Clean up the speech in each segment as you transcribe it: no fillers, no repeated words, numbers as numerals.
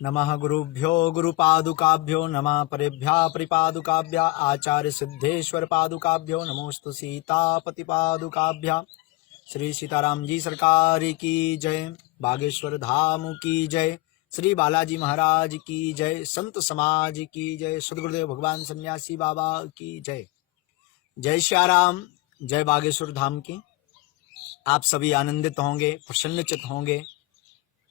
नमः गुरुभ्यो गुरुपादुकाभ्यो नमः परेभ्यः परिपादुकाभ्या आचार्य सिद्धेश्वर पादुकाभ्यो नमोस्तु सीतापति पादुकाभ्या। श्री सीताराम जी सरकार की जय, बागेश्वर धाम की जय, श्री बालाजी महाराज की जय, संत समाज की जय, सदगुरुदेव भगवान सन्यासी बाबा की जय। जय श्याराम, जय बागेश्वर धाम की। आप सभी आनंदित होंगे, प्रसन्नचित होंगे।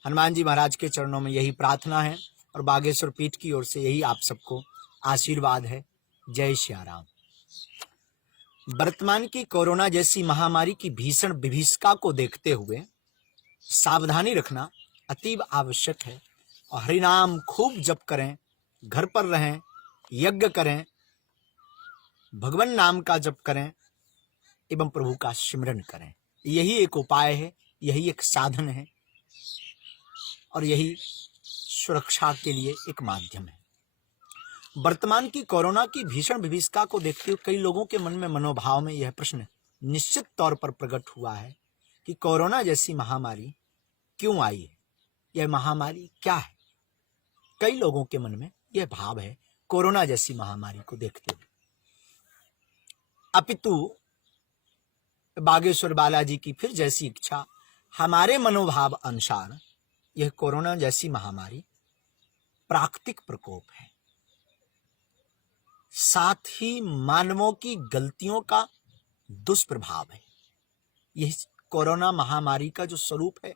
हनुमान जी महाराज के चरणों में यही प्रार्थना है और बागेश्वर पीठ की ओर से यही आप सबको आशीर्वाद है। जय श्याराम। वर्तमान की कोरोना जैसी महामारी की भीषण विभीषिका को देखते हुए सावधानी रखना अतीव आवश्यक है और हरिनाम खूब जप करें, घर पर रहें, यज्ञ करें, भगवान नाम का जप करें एवं प्रभु का सिमरन करें। यही एक उपाय है, यही एक साधन है और यही सुरक्षा के लिए एक माध्यम है। वर्तमान की कोरोना की भीषण विभीषिका को देखते हुए कई लोगों के मन में मनोभाव में यह प्रश्न निश्चित तौर पर प्रकट हुआ है कि कोरोना जैसी महामारी क्यों आई है, यह महामारी क्या है। कई लोगों के मन में यह भाव है कोरोना जैसी महामारी को देखते हुए। अपितु बागेश्वर बालाजी की फिर जैसी इच्छा, हमारे मनोभाव अनुसार यह कोरोना जैसी महामारी प्राकृतिक प्रकोप है, साथ ही मानवों की गलतियों का दुष्प्रभाव है। यह कोरोना महामारी का जो स्वरूप है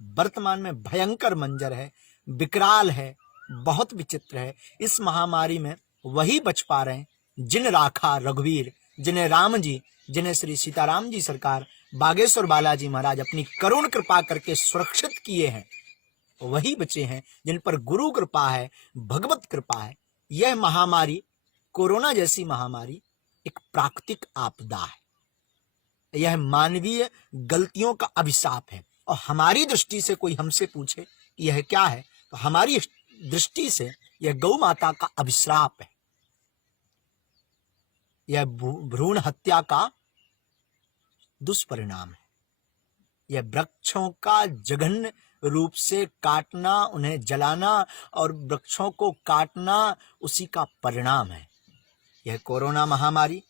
वर्तमान में भयंकर मंजर है, विकराल है, बहुत विचित्र है। इस महामारी में वही बच पा रहे हैं जिन राखा रघुवीर, जिन्हें राम जी, जिन्हें श्री सीताराम जी सरकार बागेश्वर बालाजी महाराज अपनी करुण कृपा करके सुरक्षित किए हैं, वही बचे हैं जिन पर गुरु कृपा है, भगवत कृपा है। यह महामारी, कोरोना जैसी महामारी एक प्राकृतिक आपदा है, यह मानवीय गलतियों का अभिशाप है। और हमारी दृष्टि से कोई हमसे पूछे यह क्या है, तो हमारी दृष्टि से यह गौ माता का अभिश्राप है, यह भ्रूण हत्या का दुष्परिणाम है, यह वृक्षों का जघन्य रूप से काटना, उन्हें जलाना और वृक्षों को काटना उसी का परिणाम है। यह कोरोना महामारी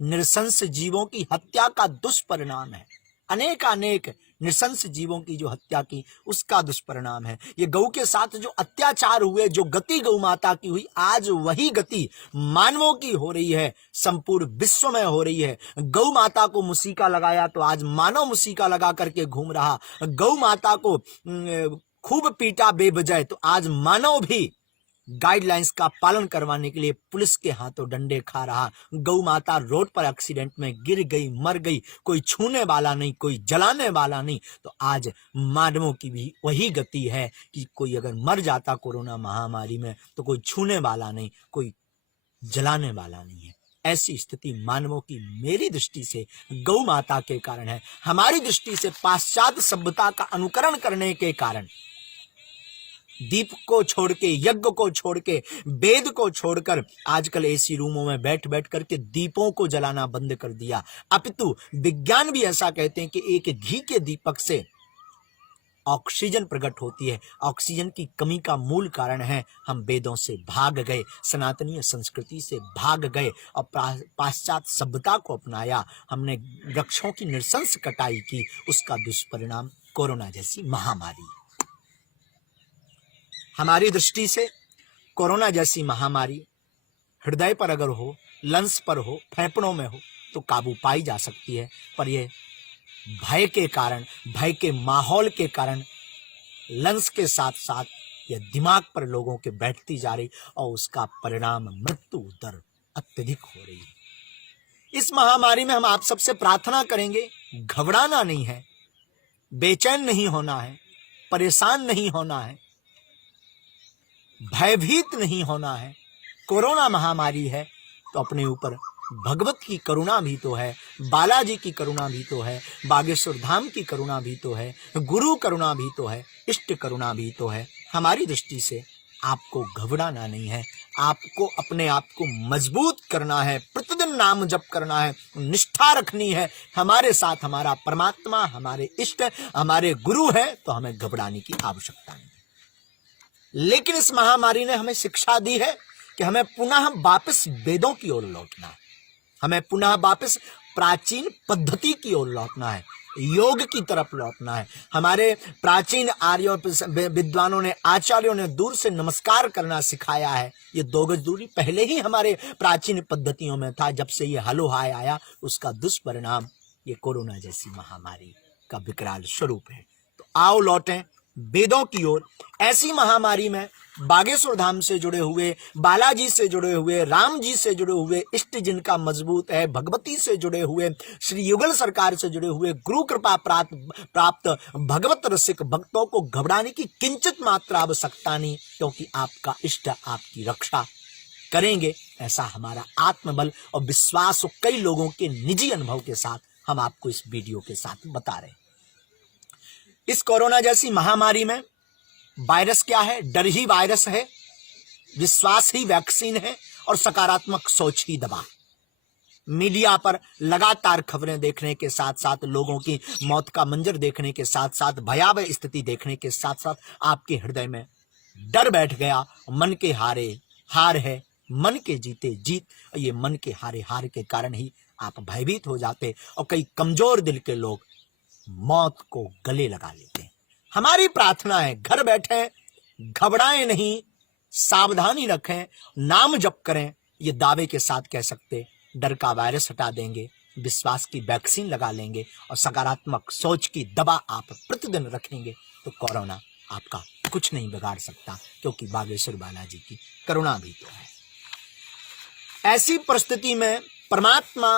नृशंस जीवों की हत्या का दुष्परिणाम है। अनेक नृशंस जीवों की जो हत्या की उसका दुष्परिणाम है। ये गौ के साथ जो अत्याचार हुए, जो गति गौ माता की हुई, आज वही गति मानवों की हो रही है, संपूर्ण विश्व में हो रही है। गौ माता को मुसीका लगाया तो आज मानव मुसीका लगा करके घूम रहा। गौ माता को खूब पीटा बेवजह तो आज मानव भी गाइडलाइंस का पालन करवाने के लिए पुलिस के हाथों डंडे खा रहा। गौ माता रोड पर एक्सीडेंट में गिर गई, मर गई, कोई छूने वाला नहीं, कोई जलाने वाला नहीं। तो आज मानवों की भी वही गति है कि कोई अगर मर जाता कोरोना महामारी में तो कोई छूने वाला नहीं, कोई जलाने वाला नहीं है। ऐसी स्थिति मानवों की मेरी दृष्टि से गौ माता के कारण है। हमारी दृष्टि से पाश्चात्य सभ्यता का अनुकरण करने के कारण, दीप को छोड़ के, यज्ञ को छोड़ के, वेद को छोड़कर आजकल एसी रूमों में बैठ करके दीपों को जलाना बंद कर दिया। अपितु विज्ञान भी ऐसा कहते हैं कि एक घी के दीपक से ऑक्सीजन प्रकट होती है। ऑक्सीजन की कमी का मूल कारण है हम वेदों से भाग गए, सनातनीय संस्कृति से भाग गए और पाश्चात्य सभ्यता को अपनाया। हमने वृक्षों की नृशंस कटाई की, उसका दुष्परिणाम कोरोना जैसी महामारी। हमारी दृष्टि से कोरोना जैसी महामारी हृदय पर अगर हो, लंग्स पर हो, फेफड़ों में हो तो काबू पाई जा सकती है, पर यह भय के कारण, भय के माहौल के कारण लंग्स के साथ साथ यह दिमाग पर लोगों के बैठती जा रही और उसका परिणाम मृत्यु दर अत्यधिक हो रही है। इस महामारी में हम आप सबसे प्रार्थना करेंगे, घबराना नहीं है, बेचैन नहीं होना है, परेशान नहीं होना है, भयभीत नहीं होना है। कोरोना महामारी है तो अपने ऊपर भगवत की करुणा भी तो है, बालाजी की करुणा भी तो है, बागेश्वर धाम की करुणा भी तो है, गुरु करुणा भी तो है, इष्ट करुणा भी तो है। हमारी दृष्टि से आपको घबराना नहीं है, आपको अपने आप को मजबूत करना है, प्रतिदिन नाम जप करना है, निष्ठा रखनी है। हमारे साथ हमारा परमात्मा, हमारे इष्ट, हमारे गुरु है, तो हमें घबराने की आवश्यकता नहीं। लेकिन इस महामारी ने हमें शिक्षा दी है कि हमें पुनः वापस वेदों की ओर लौटना है, हमें पुनः वापस प्राचीन पद्धति की ओर लौटना है, योग की तरफ लौटना है। हमारे प्राचीन आर्यों विद्वानों ने, आचार्यों ने दूर से नमस्कार करना सिखाया है। ये 2 गज दूरी पहले ही हमारे प्राचीन पद्धतियों में था। जब से ये हलो हाय आया, उसका दुष्परिणाम ये कोरोना जैसी महामारी का विकराल स्वरूप है। तो आओ लौटें वेदों की ओर। ऐसी महामारी में बागेश्वर धाम से जुड़े हुए, बालाजी से जुड़े हुए, राम जी से जुड़े हुए इष्ट जिनका मजबूत है, भगवती से जुड़े हुए, श्री युगल सरकार से जुड़े हुए, गुरु कृपा प्राप्त भगवत रसिक भक्तों को घबराने की किंचित मात्रा आवश्यकता नहीं, क्योंकि आपका इष्ट आपकी रक्षा करेंगे। ऐसा हमारा आत्मबल और विश्वास कई लोगों के निजी अनुभव के साथ हम आपको इस वीडियो के साथ बता रहे हैं। इस कोरोना जैसी महामारी में वायरस क्या है? डर ही वायरस है, विश्वास ही वैक्सीन है और सकारात्मक सोच ही दवा। मीडिया पर लगातार खबरें देखने के साथ साथ, लोगों की मौत का मंजर देखने के साथ साथ, भयावह स्थिति देखने के साथ साथ आपके हृदय में डर बैठ गया। मन के हारे हार है, मन के जीते जीत। ये मन के हारे हार के कारण ही आप भयभीत हो जाते और कई कमजोर दिल के लोग मौत को गले लगा लेते हैं। हमारी प्रार्थना है, घर बैठे, घबराएं नहीं, सावधानी रखें, नाम जप करें। ये दावे के साथ कह सकते, डर का वायरस हटा देंगे, विश्वास की वैक्सीन लगा लेंगे और सकारात्मक सोच की दवा आप प्रतिदिन रखेंगे तो कोरोना आपका कुछ नहीं बिगाड़ सकता, क्योंकि बागेश्वर बालाजी की करुणा भी तो है। ऐसी परिस्थिति में परमात्मा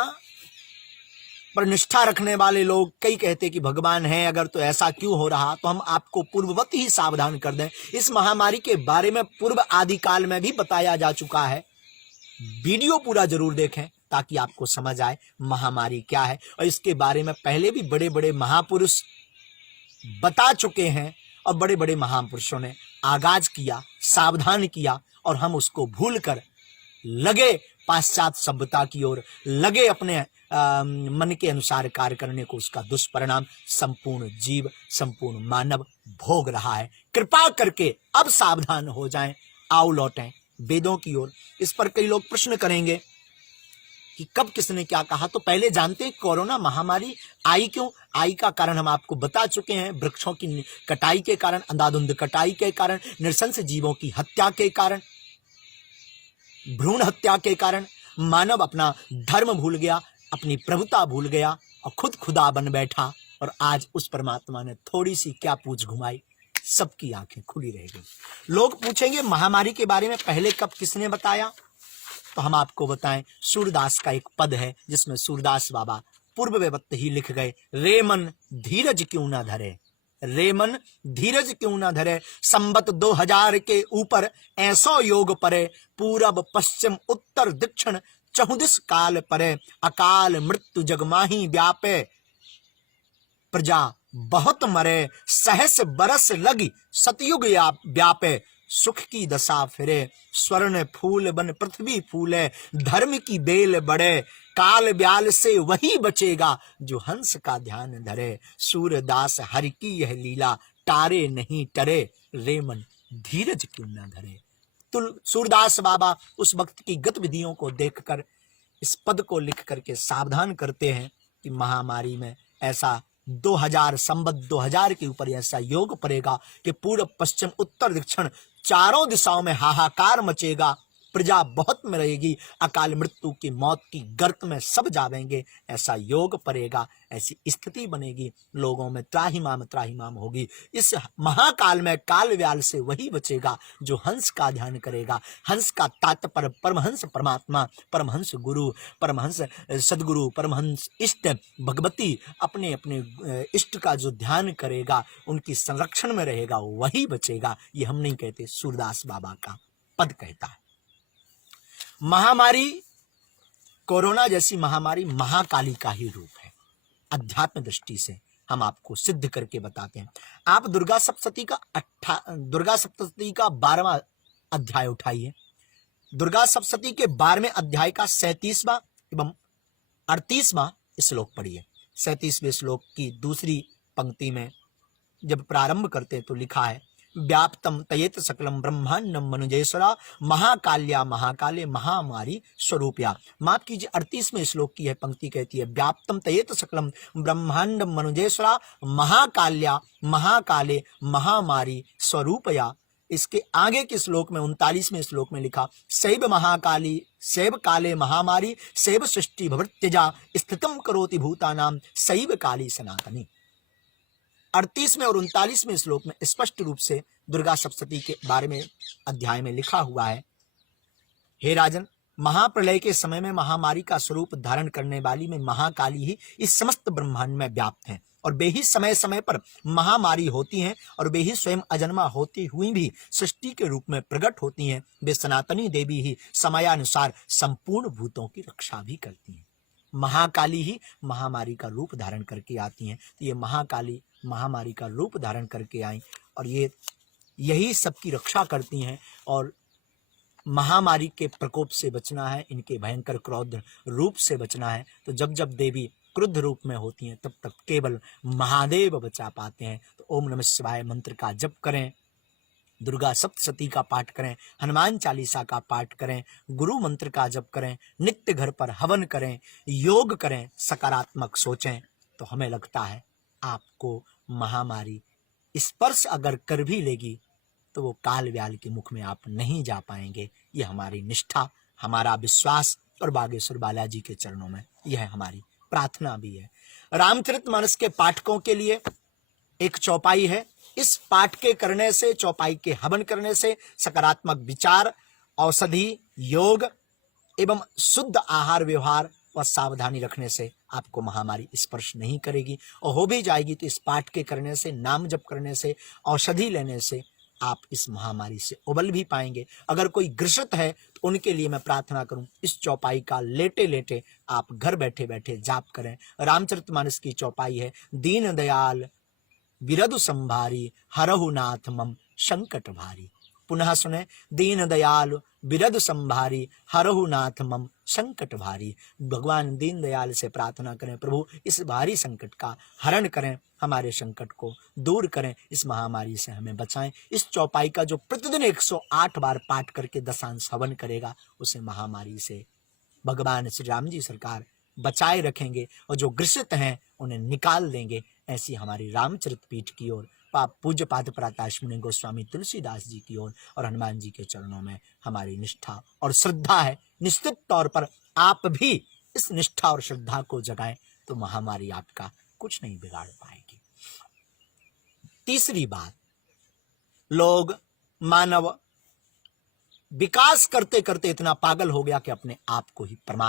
पर निष्ठा रखने वाले लोग कई कहते कि भगवान है अगर, तो ऐसा क्यों हो रहा? तो हम आपको पूर्ववत ही सावधान कर दें। इस महामारी के बारे में पूर्व आदि काल में भी बताया जा चुका है। वीडियो पूरा जरूर देखें ताकि आपको समझ आए महामारी क्या है, और इसके बारे में पहले भी बड़े बड़े महापुरुष बता चुके हैं और बड़े बड़े महापुरुषों ने आगाज किया, सावधान किया, और हम उसको भूलकर लगे पाश्चात्य सभ्यता की ओर, लगे अपने मन के अनुसार कार्य करने को। उसका दुष्परिणाम संपूर्ण जीव, संपूर्ण मानव भोग रहा है। कृपा करके अब सावधान हो जाएं, आओ लौटें वेदों की ओर। इस पर कई लोग प्रश्न करेंगे कि कब किसने क्या कहा। तो पहले जानते हैं कोरोना महामारी आई क्यों। आई का कारण हम आपको बता चुके हैं। वृक्षों की कटाई के कारण, अंधाधुंध कटाई के कारण, नृशंस जीवों की हत्या के कारण, भ्रूण हत्या के कारण मानव अपना धर्म भूल गया, अपनी प्रभुता भूल गया और खुद खुदा बन बैठा। और आज उस परमात्मा ने थोड़ी सी क्या पूछ घुमाई, सबकी आंखें खुली रह गई। लोग पूछेंगे महामारी के बारे में पहले कब किसने बताया? तो हम आपको बताएं, सूरदास का एक पद है जिसमें सूरदास बाबा पूर्ववत ही लिख गए, रे मन धीरज क्यों ना धरे, रे मन धीरज क्यों ना धरे, संबत 2000 के ऊपर ऐसो योग परे, पूरब पश्चिम उत्तर दक्षिण चहुदिस काल परे, अकाल मृत्यु जगमाही व्यापे, प्रजा बहुत मरे, सहस बरस लगी सतयुग व्यापे, सुख की दशा फिरे, स्वर्ण फूल बन पृथ्वी फूले, धर्म की बेल बढ़े, काल ब्याल से वही बचेगा जो हंस का ध्यान धरे, सूरदास हरि की यह लीला, टारे नहीं टरे, रे मन धीरज क्यों न धरे। सूरदास बाबा उस वक्त की गतिविधियों को देखकर इस पद को लिख करके सावधान करते हैं कि महामारी में ऐसा 2000 संबत 2000 के ऊपर ऐसा योग पड़ेगा कि पूर्व पश्चिम उत्तर दक्षिण चारों दिशाओं में हाहाकार मचेगा, प्रजा बहुत में रहेगी, अकाल मृत्यु की मौत की गर्त में सब जावेंगे। ऐसा योग पड़ेगा, ऐसी स्थिति बनेगी, लोगों में त्राहिमाम होगी। इस महाकाल में काल व्याल से वही बचेगा जो हंस का ध्यान करेगा। हंस का तात्पर्य परमहंस परमात्मा, परमहंस गुरु, परमहंस सदगुरु, परमहंस इष्ट भगवती, अपने अपने इष्ट का जो ध्यान करेगा, उनकी संरक्षण में रहेगा, वही बचेगा। ये हम नहीं कहते, सूरदास बाबा का पद कहता है। महामारी, कोरोना जैसी महामारी महाकाली का ही रूप है। अध्यात्म दृष्टि से हम आपको सिद्ध करके बताते हैं। आप दुर्गा सप्तशती का 12वां अध्याय उठाइए। दुर्गा सप्तशती के 12वें अध्याय का 37वां एवं 38वां श्लोक पढ़िए। 37वें श्लोक की दूसरी पंक्ति में जब प्रारंभ करते तो लिखा है, व्याप्तम तयेत सकलम ब्रह्मांडम मनुजेश्वरा महाकाल्या महाकाले महामारी स्वरूपया। माफ कीजिए, 38वें श्लोक की यह पंक्ति कहती है व्याप्तम तयेत सकलम ब्रह्मांडम मनुजेश्वरा महाकाल्या महाकाले महामारी स्वरूपया। इसके आगे के श्लोक में 39वें श्लोक में लिखा सैव महाकाली सैव काले महामारी सैव सृष्टि भवत्यजा स्थितम करोति भूतानाम सैव काली सनातनी। 38वें और 39वें श्लोक में स्पष्ट रूप से दुर्गा सप्तशती के बारे में अध्याय में लिखा हुआ है, हे राजन, महाप्रलय के समय में महामारी का स्वरूप धारण करने वाली में महाकाली ही इस समस्त ब्रह्मांड में व्याप्त हैं और वे ही समय समय पर महामारी होती हैं और वे ही स्वयं अजन्मा होती हुई भी सृष्टि के रूप में प्रकट होती हैं। वे सनातनी देवी ही समयानुसार संपूर्ण भूतों की रक्षा भी करती हैं। महाकाली ही महामारी का रूप धारण करके आती हैं। तो ये महाकाली महामारी का रूप धारण करके आई और ये यही सबकी रक्षा करती हैं और महामारी के प्रकोप से बचना है, इनके भयंकर क्रोध रूप से बचना है। तो जब जब देवी क्रुद्ध रूप में होती हैं तब तक केवल महादेव बचा पाते हैं। तो ओम नमः शिवाय मंत्र का जप करें, दुर्गा सप्तशती का पाठ करें, हनुमान चालीसा का पाठ करें, गुरु मंत्र का जप करें, नित्य घर पर हवन करें, योग करें, सकारात्मक सोचें। तो हमें लगता है आपको महामारी स्पर्श अगर कर भी लेगी तो वो काल व्याल के मुख में आप नहीं जा पाएंगे। ये हमारी निष्ठा, हमारा विश्वास और बागेश्वर बालाजी के चरणों में यह हमारी प्रार्थना भी है। रामचरितमानस के पाठकों के लिए एक चौपाई है। इस पाठ के करने से, चौपाई के हवन करने से सकारात्मक विचार, औषधि, योग एवं शुद्ध आहार व्यवहार व सावधानी रखने से आपको महामारी स्पर्श नहीं करेगी और हो भी जाएगी तो इस पाठ के करने से, नाम जप करने से, औषधि लेने से आप इस महामारी से उबल भी पाएंगे। अगर कोई ग्रसित है तो उनके लिए मैं प्रार्थना करूं, इस चौपाई का लेटे लेटे आप घर बैठे बैठे जाप करें। रामचरितमानस की चौपाई है, दीन दयाल विरधु संभारी हरहु नाथ मम संकट भारी। पुनः सुने, दीन दयाल विरधु संभारी हरहु नाथ मम संकट भारी। भगवान दीन दयाल से प्रार्थना करें, प्रभु इस भारी संकट का हरण करें, हमारे संकट को दूर करें, इस महामारी से हमें बचाएं। इस चौपाई का जो प्रतिदिन 108 बार पाठ करके दशांश हवन करेगा उसे महामारी से भगवान श्री राम जी सरकार बचाए रखेंगे और जो ग्रसित हैं उन्हें निकाल देंगे। ऐसी हमारी रामचरित पीठ की ओर, पूज्य पाद प्रकाश मुनि गोस्वामी तुलसीदास जी की ओर और हनुमान जी के चरणों में हमारी निष्ठा और श्रद्धा है। निश्चित तौर पर आप भी इस निष्ठा और श्रद्धा को जगाएं तो महामारी आपका कुछ नहीं बिगाड़ पाएगी। तीसरी बात, लोग, मानव विकास करते करते इतना पागल हो गया कि अपने आप को ही परमात्मा